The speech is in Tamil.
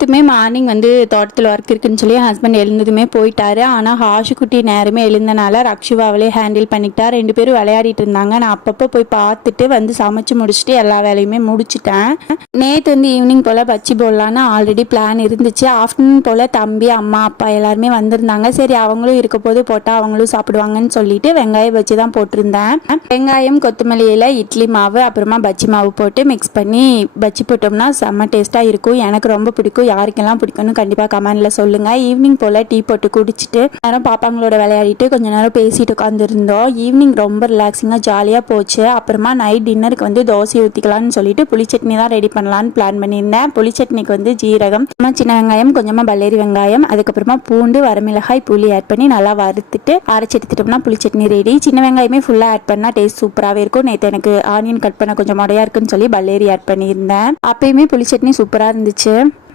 நேற்றுமே மார்னிங் வந்து தோட்டத்தில் ஒர்க் இருக்குன்னு சொல்லி ஹஸ்பண்ட் எழுந்ததுமே போயிட்டாரு. ஆனால் ஹாஷுக்குட்டி நேரமே எழுந்தனால ரக்ஷுவா அவளே ஹேண்டில் பண்ணிக்கிட்டா. 2 பேரும் விளையாடிட்டு இருந்தாங்க. நான் அப்பப்போ போய் பார்த்துட்டு வந்து சமைச்சு முடிச்சுட்டு எல்லா வேலையுமே முடிச்சுட்டேன். நேற்று வந்து ஈவினிங் போல் பச்சி போடலான்னு ஆல்ரெடி பிளான் இருந்துச்சு. ஆஃப்டர்நூன் போல் தம்பி அம்மா அப்பா எல்லாருமே வந்திருந்தாங்க. சரி அவங்களும் இருக்க போது போட்டால் அவங்களும் சாப்பிடுவாங்கன்னு சொல்லிட்டு வெங்காய பச்சி தான் போட்டிருந்தேன். வெங்காயம் கொத்தமல்லியில் இட்லி மாவு அப்புறமா பச்சி மாவு போட்டு மிக்ஸ் பண்ணி பச்சி போட்டோம்னா செம்ம டேஸ்ட்டாக இருக்கும். எனக்கு ரொம்ப பிடிக்கும். யாருக்கெல்லாம் பிடிக்கும்னு கண்டிப்பாக கமெண்ட்ல சொல்லுங்க. ஈவினிங் போல் டீ போட்டு குடிச்சிட்டு நேரம் பாப்பாங்களோட விளையாடிட்டு கொஞ்ச நேரம் பேசிட்டு உட்காந்துருந்தோம். ஈவினிங் ரொம்ப ரிலாக்ஸிங்காக ஜாலியாக போச்சு. அப்புறமா நைட் டின்னருக்கு வந்து தோசை ஊற்றிக்கலாம்னு சொல்லிட்டு புளி சட்னி தான் ரெடி பண்ணலான்னு பிளான் பண்ணியிருந்தேன். புளி சட்னிக்கு வந்து ஜீரகம், சின்ன வெங்காயம், கொஞ்சமாக பல்லேரி வெங்காயம், அதுக்கப்புறமா பூண்டு, வரமிளகாய், புளி ஆட் பண்ணி நல்லா வறுத்துட்டு அரைச்சி எடுத்துட்டோம்னா புளி சட்னி ரெடி. சின்ன வெங்காயமே ஃபுல்லாக ஆட் பண்ணால் டேஸ்ட் சூப்பராகவே இருக்கும். நேற்று எனக்கு ஆனியன் கட் பண்ண கொஞ்சம் முடையா இருக்குன்னு சொல்லி பல்லேரி ஆட் பண்ணியிருந்தேன். அப்பயுமே புளி சட்னி சூப்பராக இருந்துச்சு.